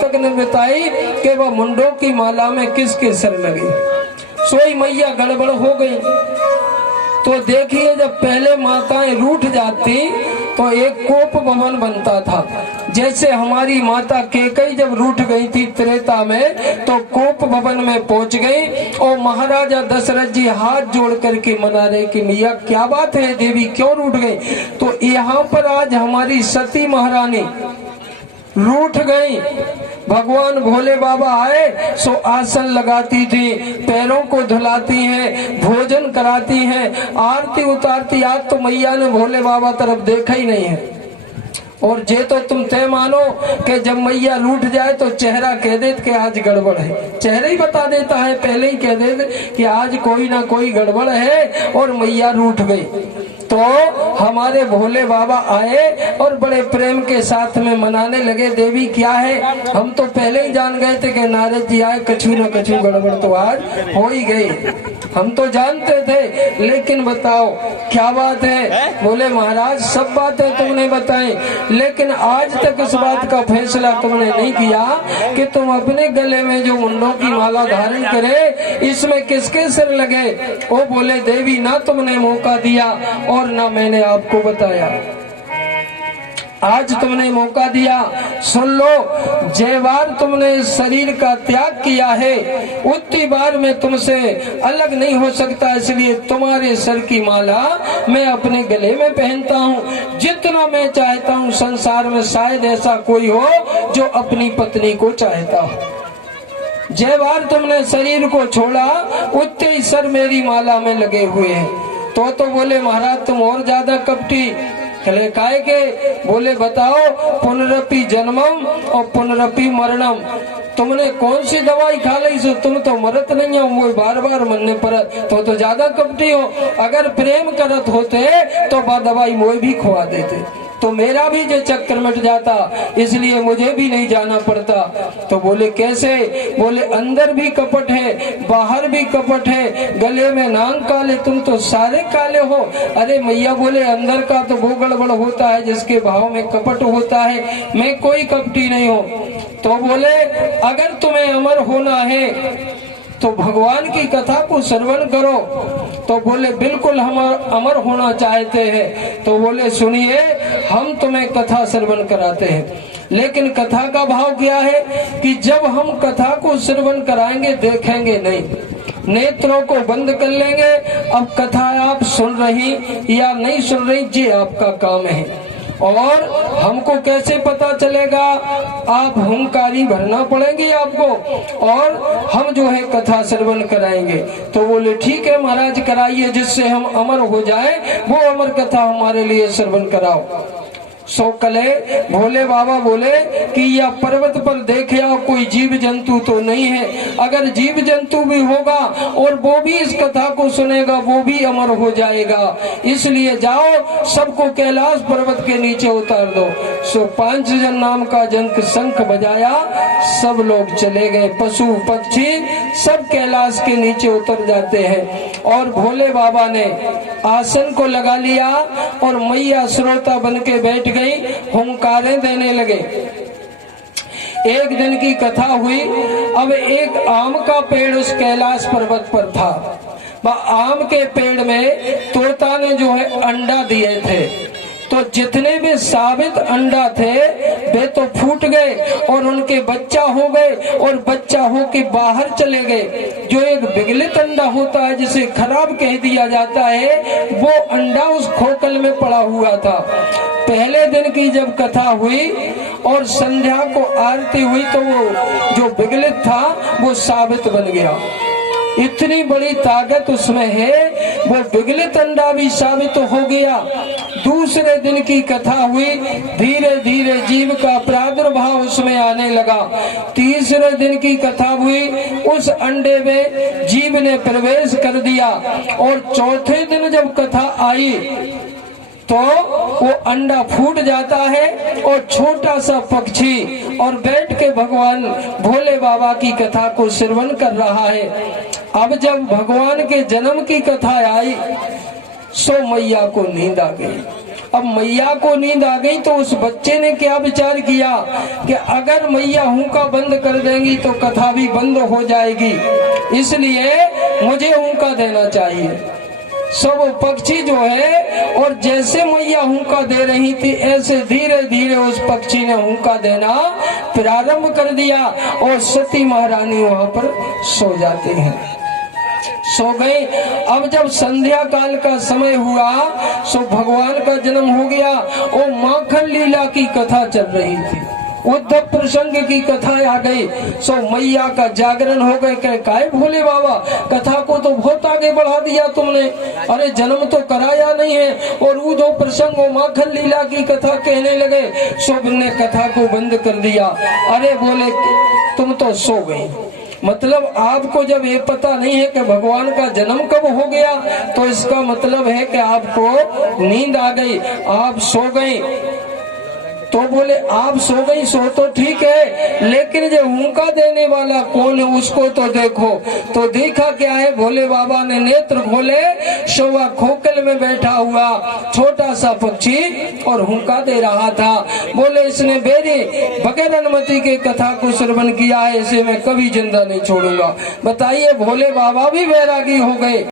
तक ने बताई कि वह मुंडों की माला में किसके सर लगे। सोई मैया गड़बड़ हो गई। तो देखिए, जब पहले माताएं रूठ जाती तो एक कोप भवन बनता था। जैसे हमारी माता केकई जब रूठ गई थी त्रेता में, तो कोप भवन में पहुंच गई और महाराजा दशरथ जी हाथ जोड़ करके मना रहे कि मैया क्या बात है देवी, क्यों रूठ गई। तो यहाँ पर आज हमारी सती महारानी रूठ गई। भगवान भोले बाबा आए सो आसन लगाती थी, पैरों को धुलाती हैं, भोजन कराती हैं, आरती उतारती। आज तो मैया ने भोले बाबा तरफ देखा ही नहीं है। और जे तो तुम तय मानो कि जब मैया रूठ जाए तो चेहरा कह दे कि आज गड़बड़ है। चेहरा ही बता देता है, पहले ही कह दे कि आज कोई ना कोई गड़बड़ है और मैया रूठ गई। तो हमारे भोले बाबा आए और बड़े प्रेम के साथ में मनाने लगे। देवी क्या है, हम तो पहले ही जान गए थे कि नारद जी आए, कछु न कछु गड़बड़ तो आज हो ही गई। हम तो जानते थे, लेकिन बताओ क्या बात है। बोले महाराज सब बातें तुमने बताई, लेकिन आज तक इस बात का फैसला तुमने नहीं किया कि तुम अपने गले में जो मुंडों की माला धारण करे इसमें किसके सिर लगे। वो बोले देवी ना तुमने मौका दिया और ना मैंने आपको बताया। आज तुमने मौका दिया, सुन लो, जे बार तुमने इस शरीर का त्याग किया है उतनी बार मैं तुमसे अलग नहीं हो सकता। इसलिए तुम्हारे सर की माला मैं अपने गले में पहनता हूँ। जितना मैं चाहता हूँ संसार में शायद ऐसा कोई हो जो अपनी पत्नी को चाहता हो। जे बार तुमने शरीर को छोड़ा उतने ही सर मेरी माला में लगे हुए हैं। तो बोले महाराज तुम और ज्यादा कपटी। चले काय के, बोले बताओ पुनरपि जन्मम और पुनरपि मरणम, तुमने कौन सी दवाई खा ली सो तुम तो मरत नहीं हो, वो बार बार मरने पर तो ज्यादा कपटी हो। अगर प्रेम करत होते तो वह दवाई मोई भी खुआ देते तो मेरा भी जो चक्कर मिट जाता, इसलिए मुझे भी नहीं जाना पड़ता। तो बोले कैसे, बोले अंदर भी कपट है, बाहर भी कपट है, गले में नांग काले, तुम तो सारे काले हो। अरे मैया बोले अंदर का तो वो गड़बड़ होता है जिसके भाव में कपट होता है, मैं कोई कपटी नहीं हूँ। तो बोले अगर तुम्हें अमर होना है तो भगवान की कथा को श्रवण करो। तो बोले बिल्कुल हम अमर होना चाहते हैं। तो बोले सुनिए, हम तुम्हें कथा श्रवण कराते हैं, लेकिन कथा का भाव क्या है कि जब हम कथा को श्रवण कराएंगे देखेंगे नहीं, नेत्रों को बंद कर लेंगे। अब कथा आप सुन रही या नहीं सुन रही ये आपका काम है। और हमको कैसे पता चलेगा, आप हुंकारी भरना पड़ेगी आपको और हम जो है कथा श्रवण कराएंगे। तो बोले ठीक है महाराज कराइए, जिससे हम अमर हो जाए वो अमर कथा हमारे लिए श्रवण कराओ। सो कले भोले बाबा बोले कि यह पर्वत पर देखे कोई जीव जंतु तो नहीं है। अगर जीव जंतु भी होगा और वो भी इस कथा को सुनेगा वो भी अमर हो जाएगा। इसलिए जाओ सबको कैलाश पर्वत के नीचे उतार दो। सो 5 जन नाम का जंक शंख बजाया, सब लोग चले गए, पशु पक्षी सब कैलाश के नीचे उतर जाते हैं। और भोले बाबा ने आसन को लगा लिया और मैया श्रोता बन के बैठ गई, हुंकारें देने लगे। एक दिन की कथा हुई। अब एक आम का पेड़ उस कैलाश पर्वत पर था। आम के पेड़ में तोता ने जो है अंडा दिए थे, तो जितने भी साबित अंडा थे वे तो फूट गए और उनके बच्चा हो गए और बच्चा हो के बाहर चले गए। जो एक विगलित अंडा होता है जिसे खराब कह दिया जाता है, वो अंडा उस खोखल में पड़ा हुआ था। पहले दिन की जब कथा हुई और संध्या को आरती हुई तो वो जो विगलित था वो साबित बन गया। इतनी बड़ी ताकत उसमें है, वो विगलित अंडा भी साबित हो गया। दूसरे दिन की कथा हुई, धीरे धीरे जीव का प्रादुर्भाव उसमें आने लगा। तीसरे दिन की कथा हुई, उस अंडे में जीव ने प्रवेश कर दिया। और चौथे दिन जब कथा आई तो वो अंडा फूट जाता है और छोटा सा पक्षी और बैठ के भगवान भोले बाबा की कथा को श्रवण कर रहा है। अब जब भगवान के जन्म की कथा आई सो मैया को नींद आ गई। अब मैया को नींद आ गई तो उस बच्चे ने क्या विचार किया कि अगर मैया हुंका बंद कर देंगी तो कथा भी बंद हो जाएगी, इसलिए मुझे हुंका देना चाहिए। सब पक्षी जो है, और जैसे मैया हुंका दे रही थी ऐसे धीरे धीरे उस पक्षी ने हुंका देना प्रारंभ कर दिया और सती महारानी वहां पर सो जाती हैं, सो गई। अब जब संध्या काल का समय हुआ सो भगवान का जन्म हो गया और माखन लीला की कथा चल रही थी, उद्धव प्रसंग की कथा आ गई। सो मैया का जागरण हो गए, कहे काय भोले बाबा कथा को तो बहुत आगे बढ़ा दिया तुमने, अरे जन्म तो कराया नहीं है और उद्धव प्रसंग और माखन लीला की कथा कहने लगे। सबने कथा को बंद कर दिया। अरे बोले तुम तो सो गई, मतलब आपको जब ये पता नहीं है कि भगवान का जन्म कब हो गया तो इसका मतलब है कि आपको नींद आ गई, आप सो गए। तो बोले आप सो गई, सो तो ठीक है, लेकिन जो हुंका देने वाला कौन है उसको तो देखो। तो देखा क्या है, भोले बाबा ने नेत्र खोले, शोभा खोखल में बैठा हुआ छोटा सा पक्षी और हुंका दे रहा था। बोले इसने मेरे बगैर अनुमति के कथा को श्रवण किया है, इसे मैं कभी जिंदा नहीं छोड़ूंगा। बताइए भोले बाबा भी वैरागी हो गए।